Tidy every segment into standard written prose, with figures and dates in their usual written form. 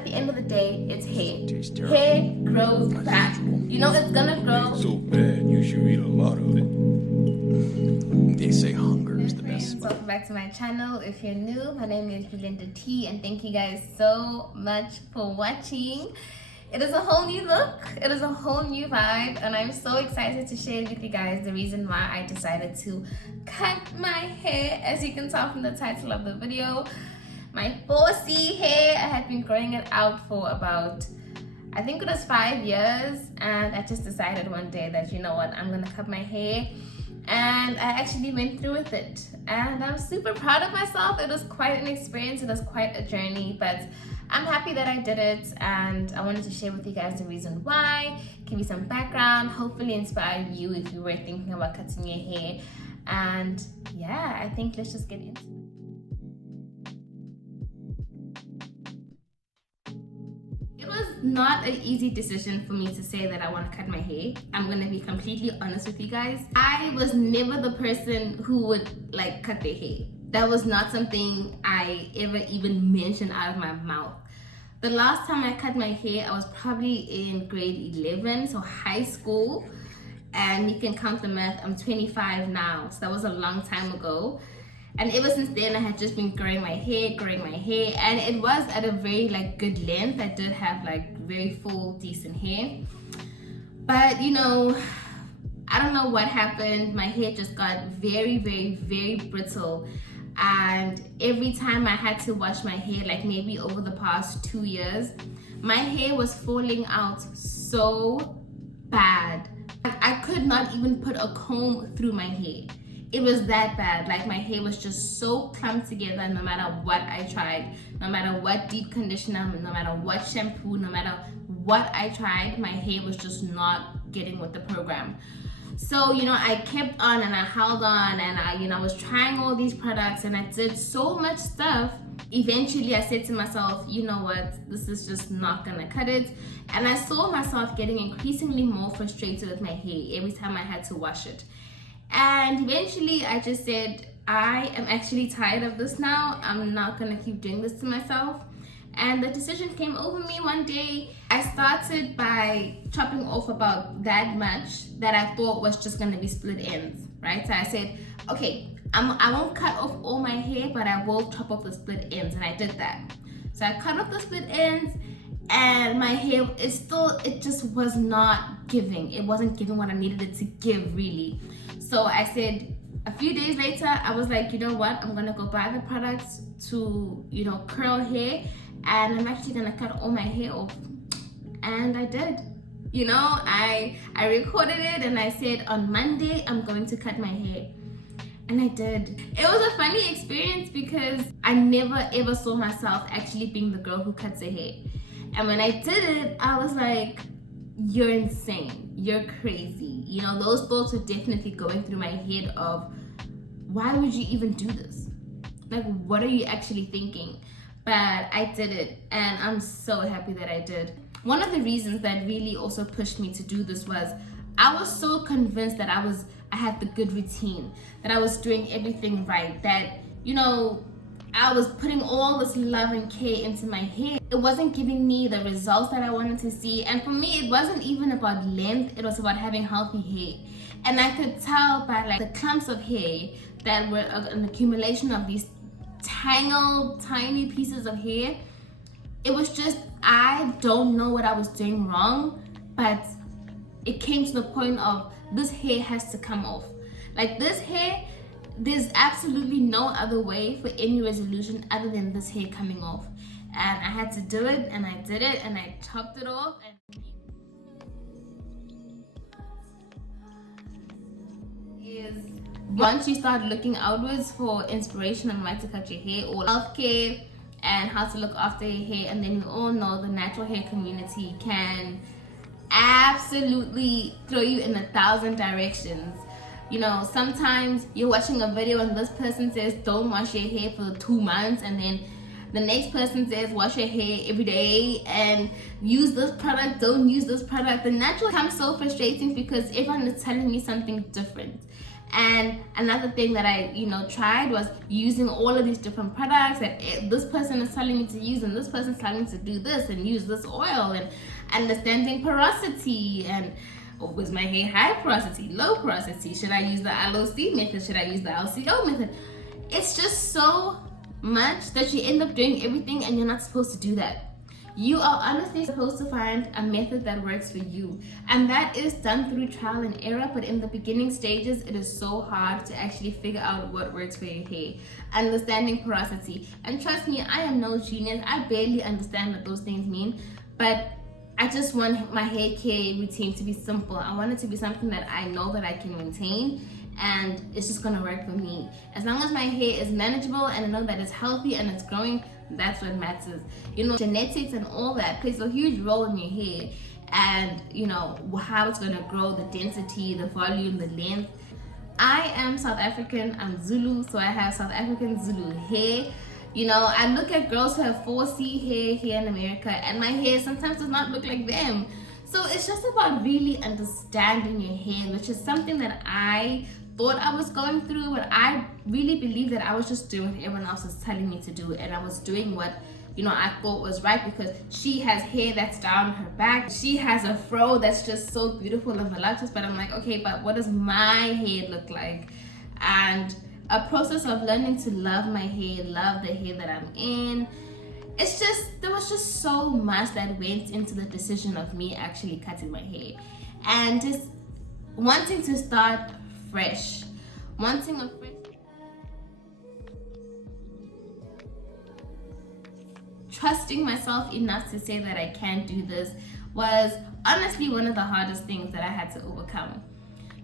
at the end of the day, it's hair. Hair grows back. You know it's gonna grow. So bad, you should eat a lot of it. They say hunger is the best. Welcome back to my channel. If you're new, my name is YulendaTea, and thank you guys so much for watching. It is a whole new look, it is a whole new vibe, and I'm so excited to share with you guys the reason why I decided to cut my hair. As you can tell from the title of the video, my 4C hair, I had been growing it out for about, I think it was 5 years, and I just decided one day that, you know what, I'm gonna cut my hair. And I actually went through with it, and I'm super proud of myself. It was quite an experience, it was quite a journey, but I'm happy that I did it, and I wanted to share with you guys the reason why, give you some background, hopefully inspire you if you were thinking about cutting your hair. And yeah, I think let's just get into it. It was not an easy decision for me to say that I want to cut my hair. I'm going to be completely honest with you guys. I was never the person who would like cut their hair. That was not something I ever even mentioned out of my mouth. The last time I cut my hair, I was probably in grade 11, so high school. And you can count the math, I'm 25 now, so that was a long time ago. And ever since then, I had just been growing my hair, and it was at a very like good length. I did have like very full, decent hair. But you know, I don't know what happened. My hair just got very, very brittle. And every time I had to wash my hair, like maybe over the past 2 years, my hair was falling out so bad. I could not even put a comb through my hair. It was that bad. Like my hair was just so clumped together no matter what I tried, no matter what deep conditioner, no matter what shampoo, no matter what I tried, my hair was just not getting with the program. So, you know, I kept on and I held on, and I was trying all these products, and I did so much stuff. Eventually, I said to myself, you know what, this is just not gonna cut it. And I saw myself getting increasingly more frustrated with my hair every time I had to wash it. And eventually, I just said, I am actually tired of this now. I'm not gonna keep doing this to myself. And the decision came over me one day. I started by chopping off about that much that I thought was just gonna be split ends, right? So I said, okay, I won't cut off all my hair, but I will chop off the split ends, and I did that. So I cut off the split ends, and my hair, it just was not giving. It wasn't giving what I needed it to give, really. So I said, a few days later, I was like, you know what? I'm gonna go buy the products to, you know, curl hair, and I'm actually gonna cut all my hair off. And I did. You know, I recorded it, and I said on Monday I'm going to cut my hair. And I did. It was a funny experience because I never ever saw myself actually being the girl who cuts her hair. And when I did it, I was like, you're insane, you're crazy. You know, those thoughts were definitely going through my head of, why would you even do this? Like, what are you actually thinking? But I did it, and I'm so happy that I did. One of the reasons that really also pushed me to do this was I was so convinced that I had the good routine, that I was doing everything right, that, you know, I was putting all this love and care into my hair. It wasn't giving me the results that I wanted to see. And for me, it wasn't even about length, it was about having healthy hair. And I could tell by like the clumps of hair that were an accumulation of these tangled, tiny pieces of hair. It was just, I don't know what I was doing wrong, but it came to the point of, this hair has to come off. Like this hair, there's absolutely no other way for any resolution other than this hair coming off. And I had to do it, and I did it, and I chopped it off. And once you start looking outwards for inspiration on why to cut your hair, or healthcare and how to look after your hair, and then we all know the natural hair community can absolutely throw you in 1,000 directions. You know, sometimes you're watching a video and this person says don't wash your hair for 2 months, and then the next person says wash your hair every day and use this product, don't use this product. The natural becomes so frustrating because everyone is telling me something different. And another thing that I, tried was using all of these different products that this person is telling me to use, and this person's telling me to do this and use this oil, and understanding porosity, and was my hair high porosity, low porosity? Should I use the LOC method? Should I use the LCO method? It's just so much that you end up doing everything, and you're not supposed to do that. You are honestly supposed to find a method that works for you, and that is done through trial and error. But in the beginning stages, it is so hard to actually figure out what works for your hair. Understanding porosity, and trust me, I am no genius. I barely understand what those things mean, but I just want my hair care routine to be simple. I want it to be something that I know that I can maintain, and it's just gonna work for me. As long as my hair is manageable and I know that it's healthy and it's growing, that's what matters. Genetics and all that plays a huge role in your hair, and how it's gonna grow, the density, the volume, the length. I am South African, I'm Zulu, so I have South African Zulu hair. I look at girls who have 4C hair here in America, and my hair sometimes does not look like them. So it's just about really understanding your hair, which is something that I thought I was going through, but I really believe that I was just doing what everyone else was telling me to do, and I was doing what I thought was right, because she has hair that's down her back, she has a fro that's just so beautiful and voluptuous. But I'm like, okay, but what does my hair look like? And a process of learning to love my hair, love the hair that I'm in. There was just so much that went into the decision of me actually cutting my hair, and just wanting to start fresh, trusting myself enough to say that I can do this was honestly one of the hardest things that I had to overcome.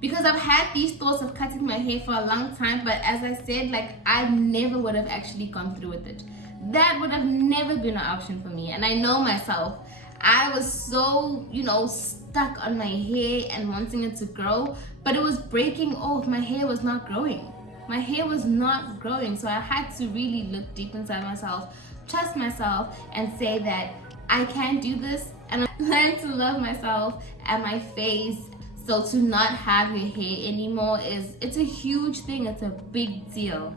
Because I've had these thoughts of cutting my hair for a long time, but as I said, I never would have actually gone through with it. That would have never been an option for me. And I know myself, I was so, stuck on my hair and wanting it to grow, but it was breaking off. My hair was not growing. So I had to really look deep inside myself, trust myself, and say that I can do this, and learn to love myself and my face. So to not have your hair anymore it's a huge thing, it's a big deal.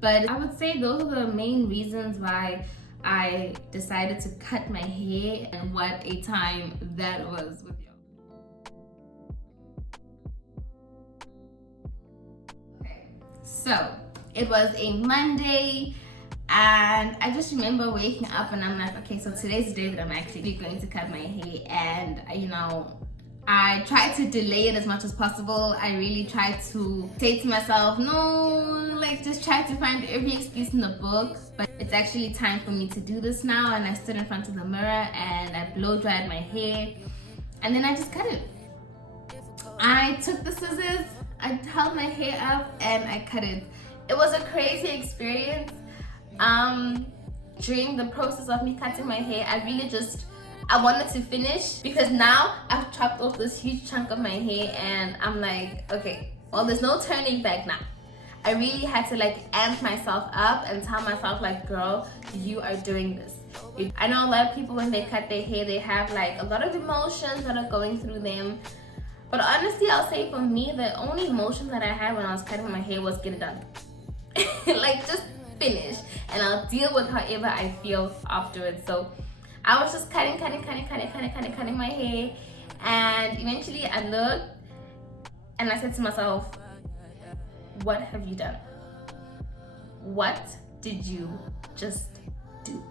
But I would say those are the main reasons why I decided to cut my hair, and what a time that was with y'all. Okay, so it was a Monday, and I just remember waking up and I'm like, okay, so today's the day that I'm actually going to cut my hair. And I tried to delay it as much as possible. I really tried to say to myself, no, just try to find every excuse in the book. But it's actually time for me to do this now. And I stood in front of the mirror and I blow dried my hair, and then I just cut it. I took the scissors, I held my hair up, and I cut it. It was a crazy experience. During the process of me cutting my hair, I wanted to finish, because now I've chopped off this huge chunk of my hair, and I'm like, okay, well, there's no turning back now. I really had to amp myself up and tell myself, girl, you are doing this. I know a lot of people, when they cut their hair, they have a lot of emotions that are going through them. But honestly, I'll say for me, the only emotion that I had when I was cutting my hair was get it done. Just finish, and I'll deal with however I feel afterwards. So I was just cutting my hair, and eventually I looked and I said to myself, what have you done? What did you just do?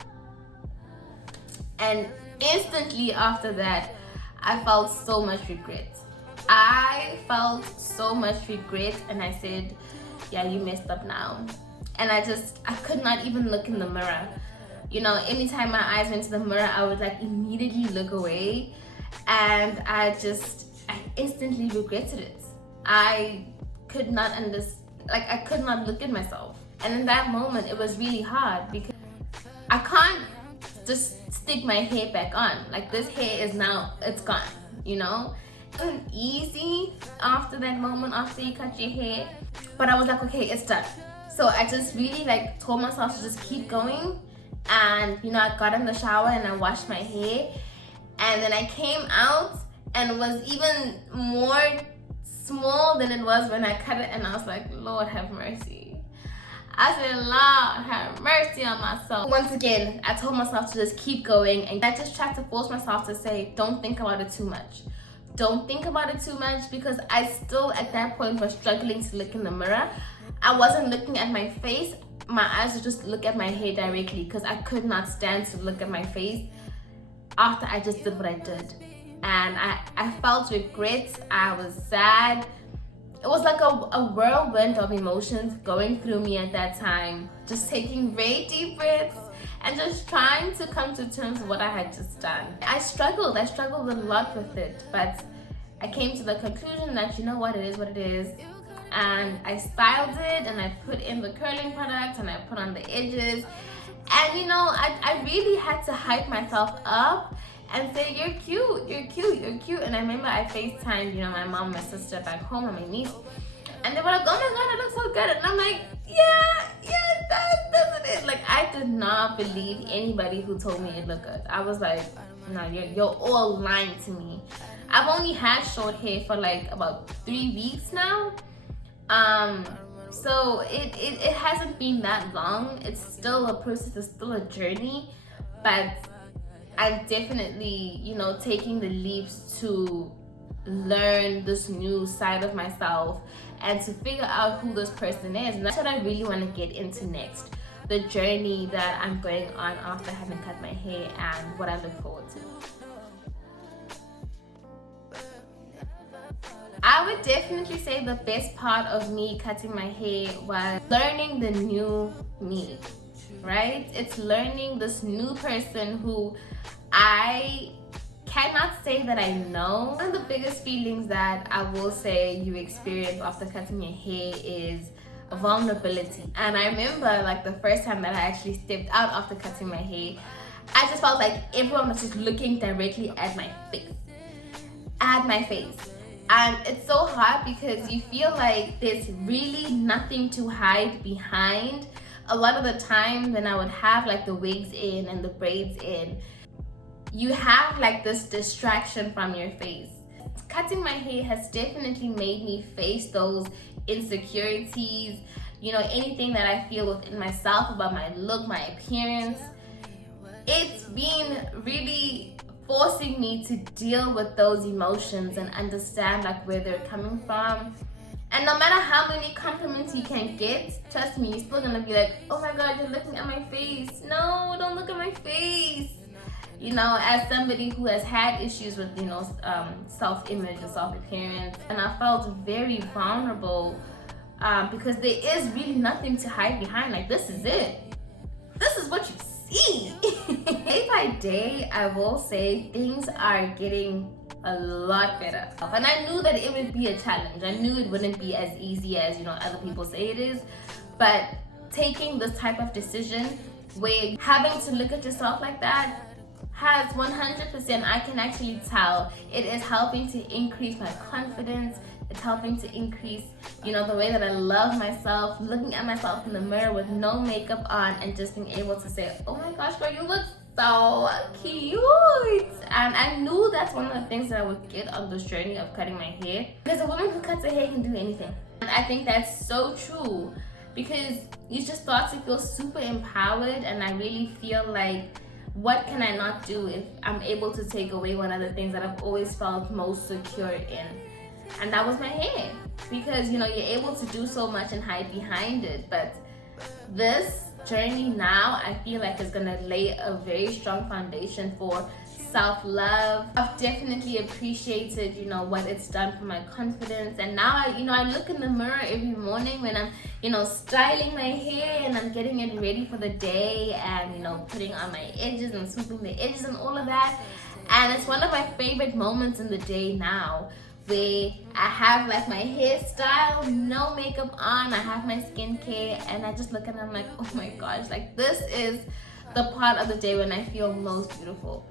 And instantly after that, I felt so much regret. And I said, yeah, you messed up now. And I could not even look in the mirror. Anytime my eyes went to the mirror, I would immediately look away, and I instantly regretted it. I could not I could not look at myself. And in that moment, it was really hard, because I can't just stick my hair back on. This hair is now, it's gone, It wasn't easy after that moment, after you cut your hair, but I was like, okay, it's done. So I just really told myself to just keep going. And I got in the shower and I washed my hair, and then I came out and was even more small than it was when I cut it, and I was like, Lord have mercy. I said, Lord have mercy on my soul. Once again, I told myself to just keep going, and I just tried to force myself to say, don't think about it too much. Don't think about it too much, because I still at that point was struggling to look in the mirror. I wasn't looking at my face. My eyes would just look at my hair directly, because I could not stand to look at my face after I just did what I did. And I felt regret. I was sad. It was like a whirlwind of emotions going through me at that time. Just taking very deep breaths and just trying to come to terms with what I had just done. I struggled a lot with it, but I came to the conclusion that, you know what, it is what it is. And I styled it, and I put in the curling product, and I put on the edges. And you know, I really had to hype myself up and say, you're cute, you're cute, you're cute. And I remember I FaceTimed, you know, my mom, my sister back home, and my niece. And they were like, oh my God, it looks so good. And I'm like, yeah, it does, doesn't it? Like, I did not believe anybody who told me it looked good. I was like, no, you're all lying to me. I've only had short hair for like about 3 weeks now. So it hasn't been that long. It's still a process, it's still a journey, but I'm definitely, you know, taking the leaps to learn this new side of myself and to figure out who this person is. And that's what I really want to get into next. The journey that I'm going on after having cut my hair and what I look forward to. I would definitely say the best part of me cutting my hair was learning the new me, right? It's learning this new person who I cannot say that I know. One of the biggest feelings that I will say you experience after cutting your hair is vulnerability. And I remember like the first time that I actually stepped out after cutting my hair, I just felt like everyone was just looking directly at my face. And it's so hard because you feel like there's really nothing to hide behind. A lot of the time when I would have like the wigs in and the braids in, you have like this distraction from your face. Cutting my hair has definitely made me face those insecurities, you know, anything that I feel within myself about my look, my appearance. It's been really forcing me to deal with those emotions and understand like where they're coming from. And no matter how many compliments you can get, trust me, you're still gonna be like, oh my God, you're looking at my face. No, don't look at my face. You know, as somebody who has had issues with, you know, self-image and self-appearance, and I felt very vulnerable because there is really nothing to hide behind. Like, this is it. This is what you see. Day by day, I will say things are getting a lot better. And I knew that it would be a challenge. I knew it wouldn't be as easy as, you know, other people say it is. But taking this type of decision where having to look at yourself like that has 100%, I can actually tell, it is helping to increase my confidence. It's helping to increase, you know, the way that I love myself, looking at myself in the mirror with no makeup on and just being able to say, oh my gosh, girl, you look so cute. And I knew that's one of the things that I would get on this journey of cutting my hair, because a woman who cuts her hair can do anything. And I think that's so true, because you just start to feel super empowered. And I really feel like, what can I not do if I'm able to take away one of the things that I've always felt most secure in? And that was my hair. Because, you know, you're able to do so much and hide behind it. But this journey now, I feel like is gonna lay a very strong foundation for self-love. I've definitely appreciated, you know, what it's done for my confidence. And now I look in the mirror every morning when I'm, you know, styling my hair and I'm getting it ready for the day and, you know, putting on my edges and swooping the edges and all of that. And it's one of my favorite moments in the day now, where I have like my hairstyle, no makeup on, I have my skincare, and I just look at it and I'm like, oh my gosh, like this is the part of the day when I feel most beautiful.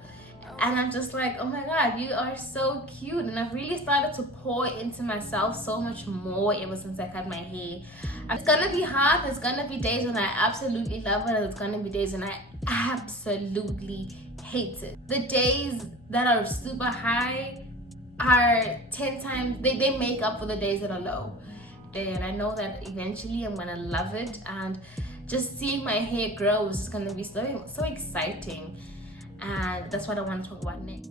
And I'm just like, oh my God, you are so cute. And I've really started to pour into myself so much more ever since I cut my hair. It's gonna be hard. There's gonna be days when I absolutely love it, and there's gonna be days when I absolutely hate it. The days that are super high, are 10 times, they make up for the days that are low. And I know that eventually I'm gonna love it, and just seeing my hair grow is just gonna be so exciting. And that's what I want to talk about next.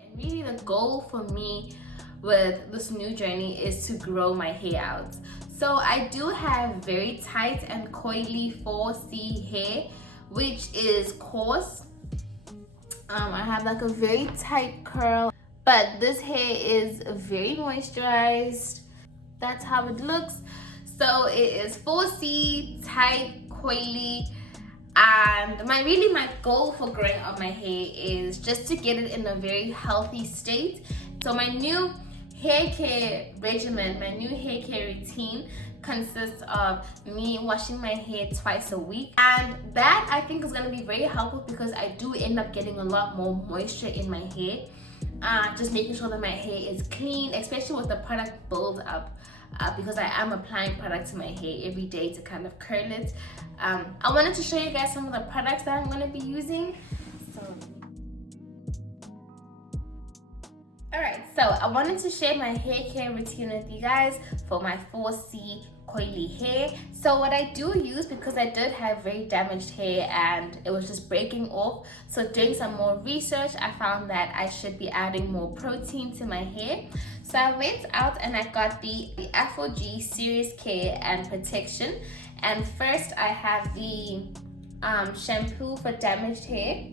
And really the goal for me with this new journey is to grow my hair out. So I do have very tight and coily 4C hair, which is coarse. I have like a very tight curl, but this hair is very moisturized. That's how it looks. So it is 4C, tight, coily, and my goal for growing up my hair is just to get it in a very healthy state. So my new hair care regimen, my new hair care routine consists of me washing my hair twice a week, and that I think is going to be very helpful because I do end up getting a lot more moisture in my hair. Just making sure that my hair is clean, especially with the product build up, because I am applying product to my hair every day to kind of curl it. I wanted to show you guys some of the products that I'm going to be using. Alright, so I wanted to share my hair care routine with you guys for my 4C coily hair. So what I do use, because I did have very damaged hair and it was just breaking off, so doing some more research, I found that I should be adding more protein to my hair. So I went out and I got the Aphogee Serious Care and Protection. And first I have the shampoo for damaged hair.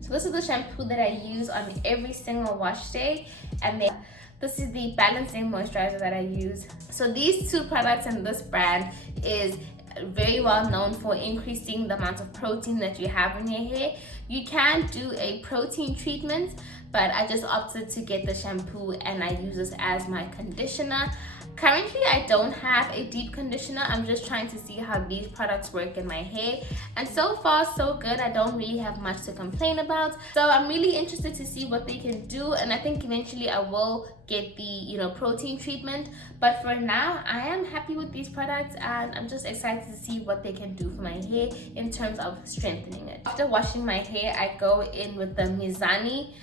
So this is the shampoo that I use on every single wash day, and then this is the balancing moisturizer that I use. So these two products and this brand is very well known for increasing the amount of protein that you have in your hair. You can do a protein treatment, but I just opted to get the shampoo and I use this as my conditioner. Currently, I don't have a deep conditioner. I'm just trying to see how these products work in my hair. And so far, so good. I don't really have much to complain about. So I'm really interested to see what they can do. And I think eventually I will get the, protein treatment. But for now, I am happy with these products. And I'm just excited to see what they can do for my hair in terms of strengthening it. After washing my hair, I go in with the Mizani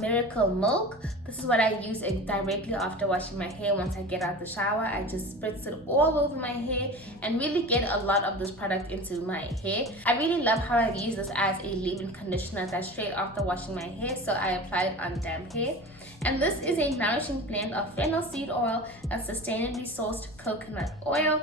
Miracle Milk. This is what I use directly after washing my hair. Once I get out the shower, I just spritz it all over my hair and really get a lot of this product into my hair. I really love how I use this as a leave-in conditioner that's straight after washing my hair, so I apply it on damp hair. And this is a nourishing blend of fennel seed oil and sustainably sourced coconut oil.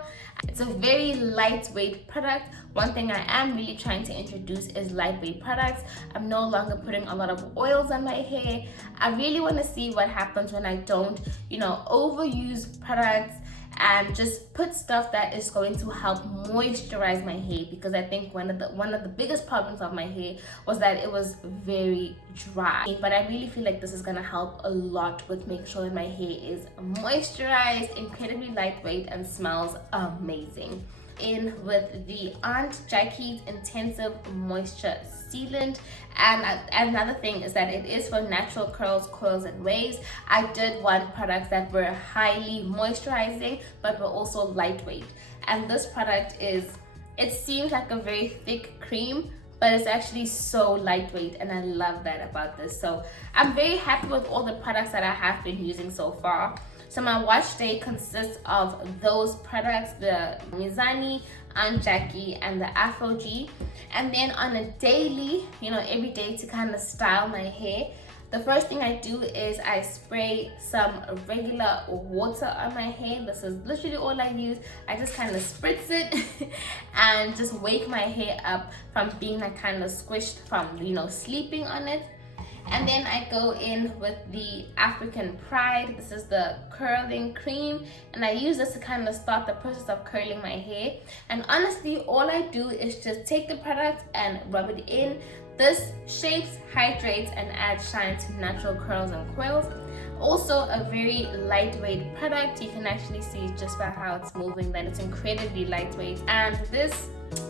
It's a very lightweight product. One thing I am really trying to introduce is lightweight products. I'm no longer putting a lot of oils on my hair. I really want to see what happens when I don't, overuse products and just put stuff that is going to help moisturize my hair, because I think one of the biggest problems of my hair was that it was very dry. But I really feel like this is gonna help a lot with making sure that my hair is moisturized, incredibly lightweight, and smells amazing. In with the Auntie Intensive Moisture Sealant. And another thing is that it is for natural curls, coils, and waves. I did want products that were highly moisturizing but were also lightweight. And this product it seems like a very thick cream, but it's actually so lightweight, and I love that about this. So I'm very happy with all the products that I have been using so far. So my wash day consists of those products, the Mizani, Auntie, and the Aphogee. And then on a daily, every day to kind of style my hair, the first thing I do is I spray some regular water on my hair. This is literally all I use. I just kind of spritz it and just wake my hair up from being like kind of squished from, sleeping on it. And then I go in with the African Pride. This is the curling cream, and I use this to kind of start the process of curling my hair. And honestly, all I do is just take the product and rub it in. This shapes, hydrates, and adds shine to natural curls and coils. Also a very lightweight product. You can actually see just by how it's moving that it's incredibly lightweight. And this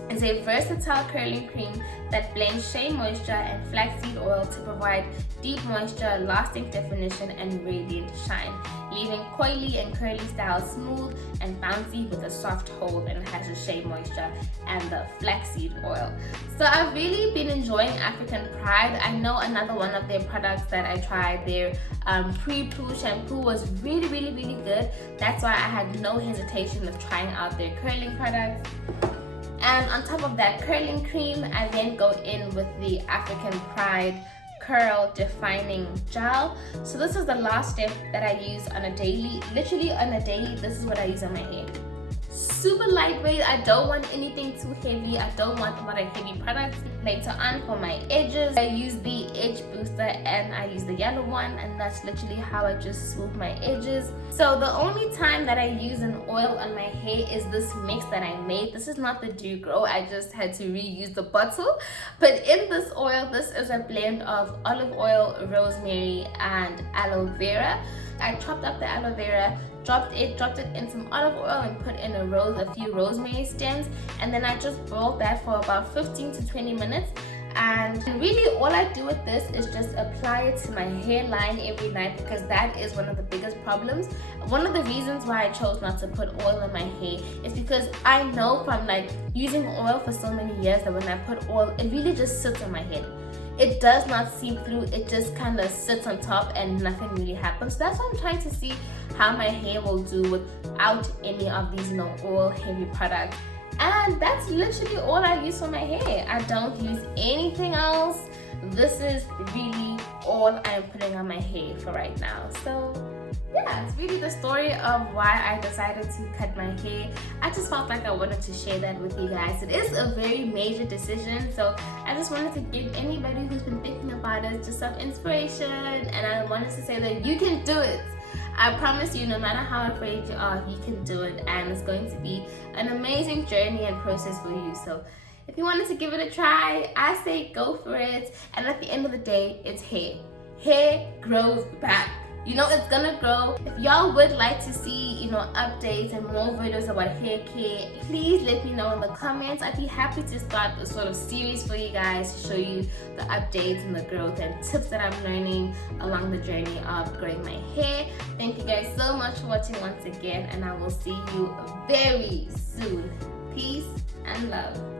is a versatile curling cream that blends shea moisture and flaxseed oil to provide deep moisture, lasting definition, and radiant shine, leaving coily and curly styles smooth and bouncy with a soft hold, and it has the shea moisture and the flaxseed oil. So I've really been enjoying African Pride. I know another one of their products that I tried, their pre-poo shampoo, was really good. That's why I had no hesitation of trying out their curling products. And on top of that curling cream, I then go in with the African Pride curl defining gel. So this is the last step that I use on a daily, literally on a daily. This is what I use on my hair. Super lightweight. I don't want anything too heavy. I don't want a lot of heavy products. Later on, for my edges, I use the edge booster and I use the yellow one, and that's literally how I just smooth my edges. So the only time that I use an oil on my hair is this mix that I made. This is not the Dew Grow. I just had to reuse the bottle. But in this oil, this is a blend of olive oil, rosemary, and aloe vera. I chopped up the aloe vera, dropped it in some olive oil, and put in a few rosemary stems, and then I just boiled that for about 15 to 20 minutes. And really all I do with this is just apply it to my hairline every night, because that is one of the biggest problems. One of the reasons why I chose not to put oil in my hair is because I know from like using oil for so many years that when I put oil, it really just sits on my head. It does not seep through, it just kind of sits on top and nothing really happens. So that's why I'm trying to see how my hair will do without any of these oil heavy products. And that's literally all I use for my hair. I don't use anything else. This is really all I'm putting on my hair for right now. So yeah, it's really the story of why I decided to cut my hair. I just felt like I wanted to share that with you guys. It is a very major decision, so I just wanted to give anybody who's been thinking about it just some inspiration, and I wanted to say that you can do it. I promise you, no matter how afraid you are, you can do it, and it's going to be an amazing journey and process for you. So if you wanted to give it a try, I say go for it. And at the end of the day, it's hair. Hair grows back. You know, it's gonna grow. If y'all would like to see, you know, updates and more videos about hair care, please let me know in the comments. I'd be happy to start a sort of series for you guys to show you the updates and the growth and tips that I'm learning along the journey of growing my hair. Thank you guys so much for watching once again, and I will see you very soon. Peace and love.